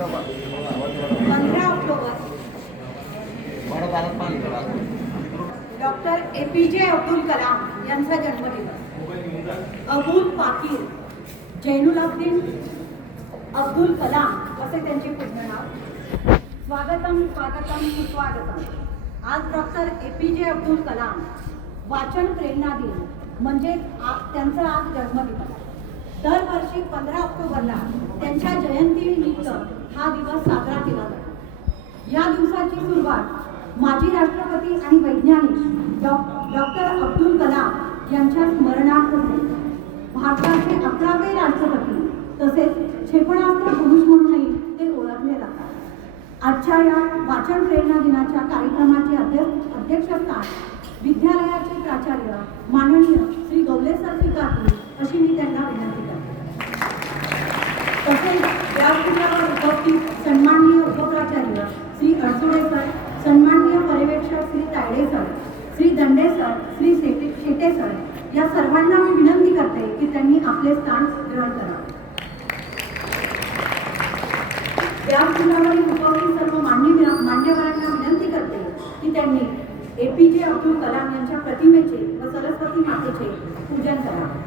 पंधरा October. Doctor A P J Abdul Kalam यांचा जन्मदिवस. अबुल पाकीर जैनुलाब्दीन अब्दुल कलाम असे त्यांचे पूर्ण नाव. स्वागतम स्वागतम सुस्वागतम. आज doctor A P J Abdul Kalam वाचन प्रेरणा दिन म्हणजे त्यांचा आज जन्मदिवस. दरवर्षी पंधरा ऑक्टोबरला त्यांच्या जयंतीनिमित्त हा दिवस साजरा केला जातो. या दिवसाची सुरुवात माजी राष्ट्रपती आणि वैज्ञानिक डॉ डॉक्टर अब्दुल कलाम यांच्या स्मरणार्थ झाली. भारताचे अकरावे राष्ट्रपती तसेच क्षेपणास्त्र पुरुष म्हणूनही ते ओळखले जातात. आजच्या या वाचन प्रेरणा दिनाच्या कार्यक्रमाचे अध्यक्ष अध्यक्षस्थान विद्यालयाचे प्राचार्य माननीय श्री गवले सर स्वीकारतील अशी मी त्यांना विनंती करते. तसेच व्यासपीठावर उपस्थित सन्माननीय उपप्राचार्य श्री अडसुडे सर सन्माननीय पर्यवेक्षक Shri Tayade sir Shri Dande sir Shri Shete Shete sir या सर्वांना मी विनंती करते की त्यांनी आपले स्थान ग्रहण करावे व्यासपीठावरील उपस्थित सर्व मान्य मान्यवरांना विनंती करते की त्यांनी ए पी जे अब्दुल कलाम यांच्या प्रतिमेचे व सरस्वती मातेचे पूजन करावे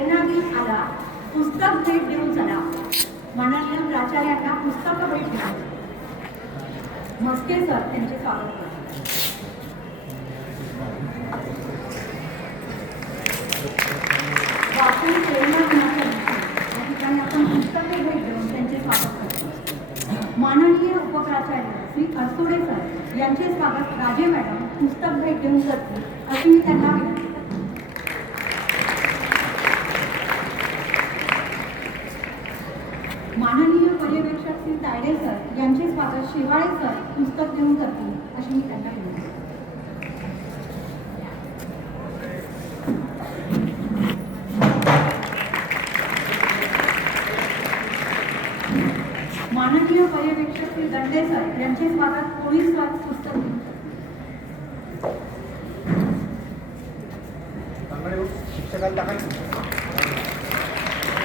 प्रेरणा दिन आला पुस्तक भेट देऊन चला. माननीय प्राचार्यांना पुस्तक भेट द्या. मस्के सर त्यांचे स्वागत करतात वाचन प्रेरणा दिनाच्या या ठिकाणी आपण पुस्तके भेट देऊन त्यांचे स्वागत करतो माननीय उपप्राचार्य श्री अडसोडे सर यांचे स्वागत राजे मॅडम पुस्तक भेट देऊन करतील अशी मी त्यांना माननीय पर्यवेक्षक श्री तायडे सर यांचे स्वागत शिवाळे सर पुस्तक देऊन करतील अशी मी त्यांना विनंती. माननीय पर्यवेक्षक श्री दंडे सर यांचे स्वागत पोलीस सर पुस्तक देऊन करतील.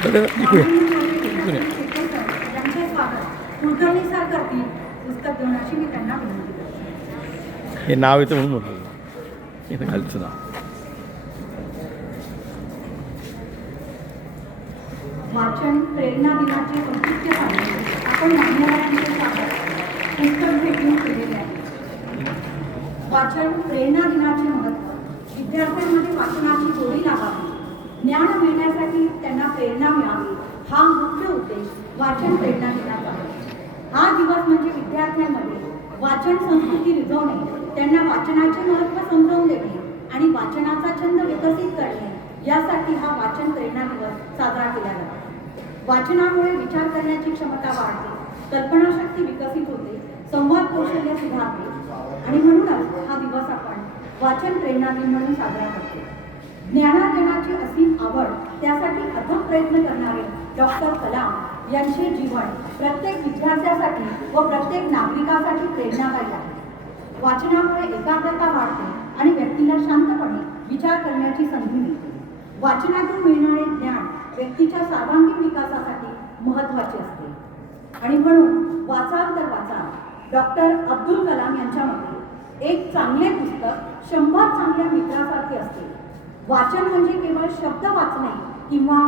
इकडे माननीय पर्यवेक्षक श्री शेटे सर यांचे करतील पुस्तक देऊन अशी मी त्यांना विनंती करते. हे नाव येतं म्हणून म्हटलं इथं खालचं नाव. वाचन प्रेरणा दिनाचे औचित्य साधून आपण मान्यवरांचे स्वागत पुस्तक भेटून केलेले आहे वाचन प्रेरणा दिनाचे महत्त्व. विद्यार्थ्यांमध्ये वाचनाची गोडी लागावी ज्ञान मिळण्यासाठी त्यांना प्रेरणा मिळावी. हा मुख्य उद्देश वाचन प्रेरणा दिनाचा हा दिवस म्हणजे विद्यार्थ्यांमध्ये वाचन संस्कृती रुजवणे. त्यांना वाचनाचे महत्त्व समजावून देणे आणि वाचनाचा छंद विकसित करणे. यासाठी हा वाचन प्रेरणा दिवस साजरा केला जातो. वाचनामुळे विचार करण्याची क्षमता वाढते कल्पनाशक्ती विकसित होते संवाद कौशल्य सुधारते आणि म्हणूनच हा दिवस आपण वाचन प्रेरणा दिन म्हणून साजरा करतो. ज्ञानार्जनाची असीम आवड त्यासाठी अथक प्रयत्न करणारे डॉक्टर कलाम यांचे जीवन प्रत्येक विद्यार्थ्यासाठी व प्रत्येक नागरिकासाठी प्रेरणादायी आहे. वाचनामुळे एकाग्रता वाढते आणि व्यक्तीला शांतपणे विचार करण्याची संधी मिळते. वाचनातून मिळणारे ज्ञान व्यक्तीच्या सर्वांगीण विकासासाठी महत्त्वाचे असते. आणि म्हणून वाचाल तर वाचा डॉक्टर अब्दुल कलाम यांच्या मते एक चांगले पुस्तक शंभर चांगल्या मित्रासारखे असते. वाचन म्हणजे केवळ शब्द वाचणे किंवा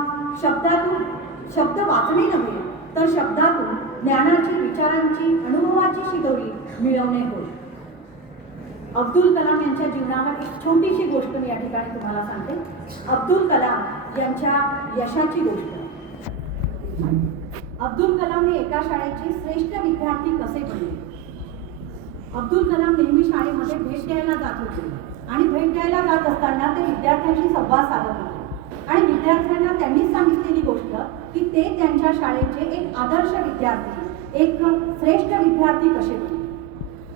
शब्दातून शब्द वाचणे नव्हे तर शब्दातून ज्ञानाची विचारांची अनुभवाची शिदोरी मिळवणे होय. अब्दुल कलाम यांच्या जीवनावर एक छोटीशी गोष्ट मी या ठिकाणी तुम्हाला सांगते. अब्दुल कलाम यांच्या यशाची गोष्ट. अब्दुल कलाम हे एका शाळेचे श्रेष्ठ विद्यार्थी कसे बनले? अब्दुल कलाम नेहमी शाळेमध्ये भेट द्यायला जात होते आणि भेट द्यायला जात असताना ते विद्यार्थ्यांशी संवाद साधत होते. आणि विद्यार्थ्यांना त्यांनीच सांगितलेली गोष्ट की ते त्यांच्या शाळेचे एक आदर्श विद्यार्थी एक श्रेष्ठ विद्यार्थी कसे बनले?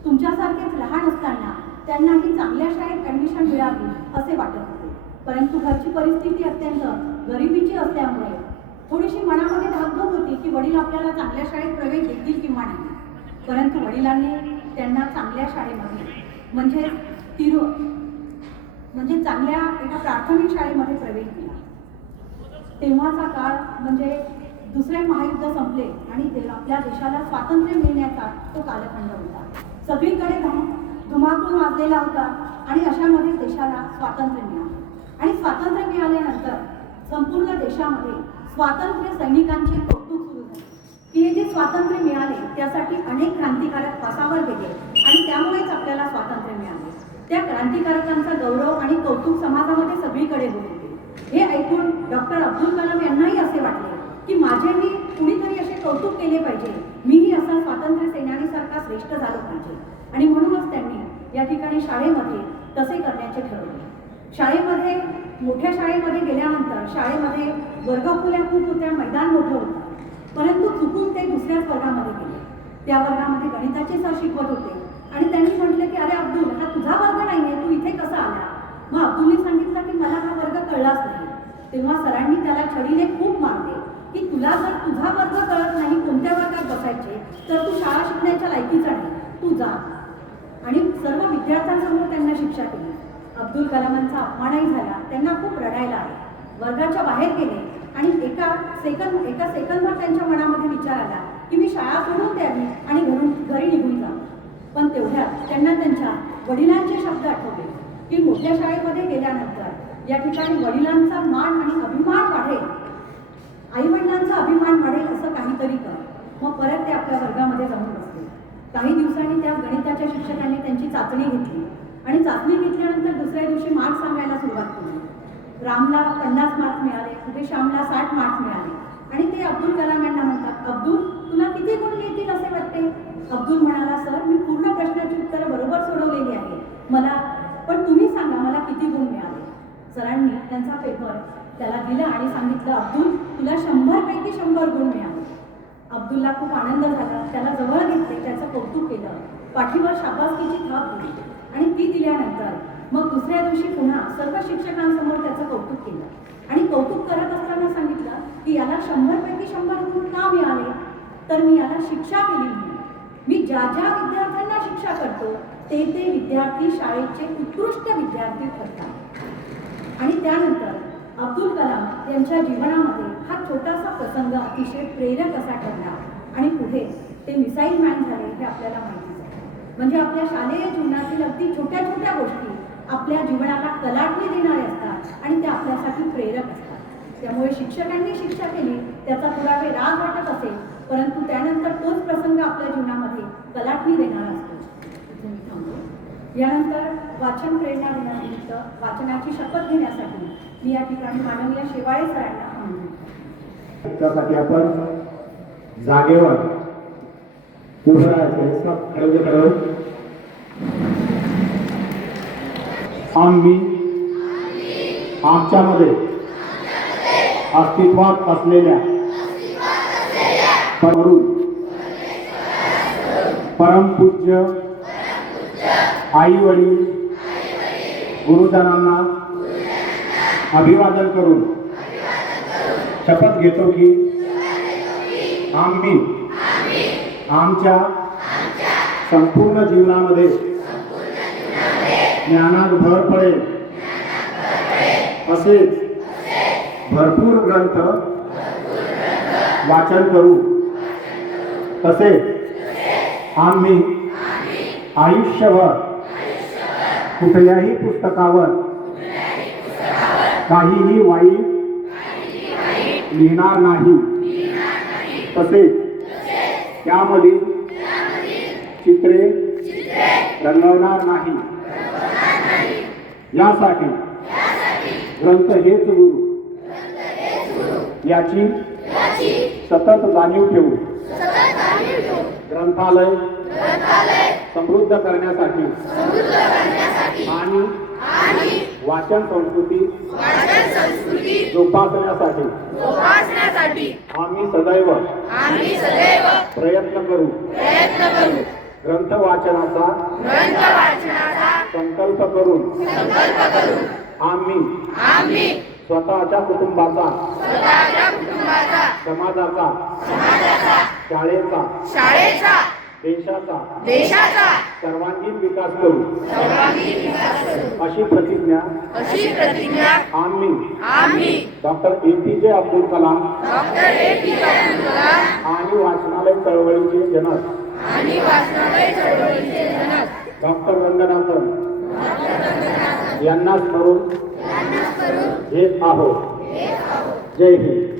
तुमच्यासारखेच लहान असताना त्यांनाही चांगल्या शाळेत ॲडमिशन मिळावी असे वाटत होते. परंतु घरची परिस्थिती अत्यंत गरिबीची असल्यामुळे थोडीशी मनामध्ये धाकधूक होती की वडील आपल्याला चांगल्या शाळेत प्रवेश देतील किंवा नाही. परंतु वडिलांनी त्यांना चांगल्या शाळेमध्ये म्हणजे तिरु म्हणजे चांगल्या एका प्राथमिक शाळेमध्ये प्रवेश दिला. तेव्हाचा काळ म्हणजे दुसरे महायुद्ध संपले आणि ते आपल्या देशाला स्वातंत्र्य मिळण्याचा तो कालखंड होता. सगळीकडे धुमाकूळ वाजलेला होता आणि अशामध्ये देशाला स्वातंत्र्य मिळालं. आणि स्वातंत्र्य मिळाल्यानंतर संपूर्ण देशामध्ये स्वातंत्र्य सैनिकांचे कौतुक सुरू झाले. की हे जे स्वातंत्र्य मिळाले त्यासाठी अनेक क्रांतिकारक फासावर गेले आणि त्यामुळेच आपल्याला स्वातंत्र्य मिळाले. त्या क्रांतिकारकांचा गौरव आणि कौतुक समाजामध्ये सगळीकडे होते हे ऐकून डॉक्टर अब्दुल कलाम यांनाही असे वाटले की माझेही कुणीतरी असे कौतुक केले पाहिजे. मीही असा स्वातंत्र्य सेनानीसारखा श्रेष्ठ झालो पाहिजे. आणि म्हणूनच त्यांनी या ठिकाणी शाळेमध्ये तसे करण्याचे ठरवले. शाळेमध्ये मोठ्या शाळेमध्ये गेल्यानंतर शाळेमध्ये वर्गखोल्या खूप होत्या मैदान मोठं होतं. परंतु चुकून ते दुसऱ्याच वर्गामध्ये गेले. त्या वर्गामध्ये गणिताचे सर शिकवत होते. आणि त्यांनी म्हटलं की अरे अब्दुल हा तुझा वर्ग नाही आहे तू इथे कसा आला मग अब्दुलने सांगितलं की मला हा वर्ग कळलाच नाही तेव्हा सरांनी त्याला छडीने खूप मारले की तुला जर तुझा वर्ग कळत नाही कोणत्या वर्गात बसायचे तर तू शाळा शिकण्याच्या लायकीचा नाही तू जा. आणि सर्व विद्यार्थ्यांसमोर त्यांना शिक्षा केली. अब्दुल कलामांचा अपमानही झाला. त्यांना खूप रडायला आले. वर्गाच्या बाहेर गेले आणि एका सेकंद एका सेकंदवर त्यांच्या मनामध्ये विचार आला की मी शाळा सोडून द्यावी आणि घरून घरी निघून जा. पण तेवढ्यात त्यांना त्यांच्या वडिलांचे शब्द आठवले की मोठ्या शाळेमध्ये गेल्यानंतर या ठिकाणी वडिलांचा मान आणि अभिमान वाढेल. आई वडिलांचा अभिमान वाढेल असं काहीतरी कर. मग परत ते आपल्या वर्गामध्ये जाऊन बसले काही दिवसांनी त्या गणिताच्या शिक्षकांनी त्यांची चाचणी घेतली. आणि चाचणी घेतल्यानंतर दुसऱ्या दिवशी मार्क्स सांगायला सुरुवात केली. रामला पन्नास मार्क्स मिळाले कुठे श्यामला साठ मार्क्स मिळाले. आणि ते अब्दुल कलाम यांना म्हणतात अब्दुल तुला किती गुण येतील असे वाटते? अब्दुल म्हणाला सर मी पूर्ण प्रश्नाची उत्तरं बरोबर सोडवलेली आहे मला पण तुम्ही सांगा मला किती गुण मिळाले? सरांनी त्यांचा पेपर त्याला दिला आणि सांगितलं अब्दुल तुला शंभरपैकी शंभर गुण मिळाले. अब्दुलला खूप आनंद झाला. त्याला जवळ घेतले त्याचं कौतुक केलं. पाठीवर शाबासकीची थाप दिली आणि ती दिल्यानंतर मग दुसऱ्या दिवशी पुन्हा सर्व शिक्षकांसमोर त्याचं कौतुक केलं. आणि कौतुक करत असताना सांगितलं की याला शंभरपैकी शंभर गुण का मिळाले? तर मी याला शिक्षा केली म्हणून. मी ज्या ज्या विद्यार्थ्यांना शिक्षा करतो ते ते विद्यार्थी शाळेचे उत्कृष्ट विद्यार्थी ठरतात. आणि त्यानंतर अब्दुल कलाम यांच्या जीवनामध्ये हा छोटासा प्रसंग अतिशय प्रेरक असा ठरला. आणि पुढे ते मिसाईल मॅन झाले हे आपल्याला माहिती आहे म्हणजे आपल्या शालेय जीवनातील अगदी छोट्या छोट्या गोष्टी आपल्या जीवनाला कलाटणी देणारे असतात आणि त्या आपल्यासाठी प्रेरक असतात. त्यामुळे शिक्षकांनी शिक्षा केली त्याचा थोडा वेळ राग वाटत असेल परंतु त्यानंतर तोच प्रसंग आपल्या जीवनामध्ये कलाटणी देणारा असतो. मी यानंतर वाचन प्रेरणा दिनानिमित्त वाचनाची शपथ घेण्यासाठी मी या ठिकाणी माननीय शेवाळे सरांना त्यासाठी आपण जागेवर उभं राहायचं सब आरोग्य आम्ही आमच्यामध्ये अस्तित्वात असलेल्या करून परमपूज्य आई वडील गुरुजनांना अभिवादन करून शपथ घेतो की आम्ही आमच्या संपूर्ण जीवनामध्ये ज्ञानात भर पडेल असेच भरपूर ग्रंथ वाचन करू. तसेच आम्ही आयुष्यभर कुठल्याही पुस्तकावर काहीही वाईट लिहिणार नाही. तसेच त्यामधील चित्रे रंगवणार नाही. यासाठी ग्रंथ हेच गुरु. याची सतत जाणीव ठेवू. ग्रंथालय समृद्ध करण्यासाठी. आणि वाचन संस्कृती जोपासण्यासाठी. आम्ही सदैव प्रयत्न करू. प्रयत्न करू. ग्रंथ वाचनाचा संकल्प करून संकल्प करू. आम्ही आम्ही स्वतःच्या कुटुंबाचा समाजाचा समाजाचा शाळेचा शाळेचा देशाचा देशाचा सर्वांगीण विकास करू. सर्वांगीण विकास करू. अशी प्रतिज्ञा अशी प्रतिज्ञा आम्ही. आम्ही. Doctor A P J Abdul Kalam doctor A P Abdul Kalam आणि वाचनालय चळवळीचे जनक. आणि वाचनालय चळवळीचे जनक. डॉक्टर रंगनाथन यांना स्मरून घेत आहोत. जय हिंद.